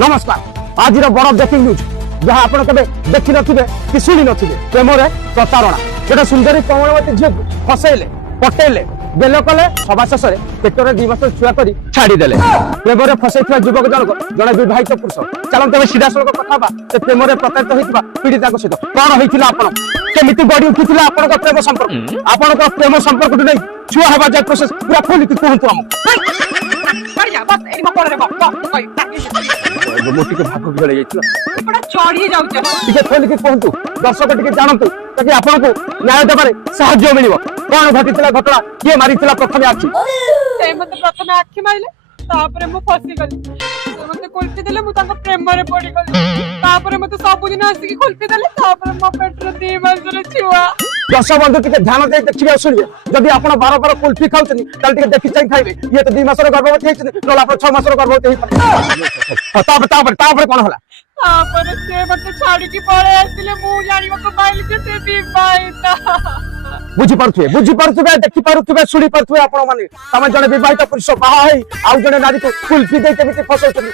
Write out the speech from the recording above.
नमस्कार आज बड़ ब्रेकिंग न्यूज जहाँ आप देखी नथिबे कि शुणी नथिबे प्रेम प्रतारणा गोटे सुंदरी कमलवती झील फसैले पटेले बेल कले सभा शेष में पेटर 2 मास छुआ कर छाड़ीदे प्रेम फसई युवक जनक जड़े विवाहित पुरुष चलते हम सीधा सड़क कथा से प्रेम प्रतारित होता पीड़िता सहित कौन होता आप केमी गढ़ी उठी आप प्रेम संपर्क आप प्रेम संपर्क नहीं छुआ हवा जाए प्रोसेस पूरा खोलिक कहतु आमको भाग बिगड़ खोलिक कहतु दर्शक टे जानतु ताकि आपन को न्याय देवारे साहाय्य मिलिବ कौन घटितला घटना किए मारितला प्रथम आखि मते प्रथम आखि मारिले तापरे मु फसी गली मते कुल्फी देले मु तांको प्रेम रे पड़ी गली तापरे मते सब दिन आसी की कुल्फी देले तापरे मो पेट रे 2 मास रे छुआ दर्शक बंधु टिके ध्यान दे देखिबे सुनिबे जदि आपण बार बार कुल्फी खाउछनी ताल टिके देखि चाहि खाइबे ये तो 2 मास रे गर्भवती हेछनी न आपण 6 मास रे गर्भवती हेइ तापर कोन होला तापरे से मते छाड़ी की पळे आसिले मु जानिबो को पाइली जे से विवाहिता बुझी पारुथुबे देखि पारुथुबे सुनी पारुथुबे आपण माने तमे जने विवाहित पुरुष बाहा हेइ आउ जने नारी को कुल्फी दे केमिति फसौछनी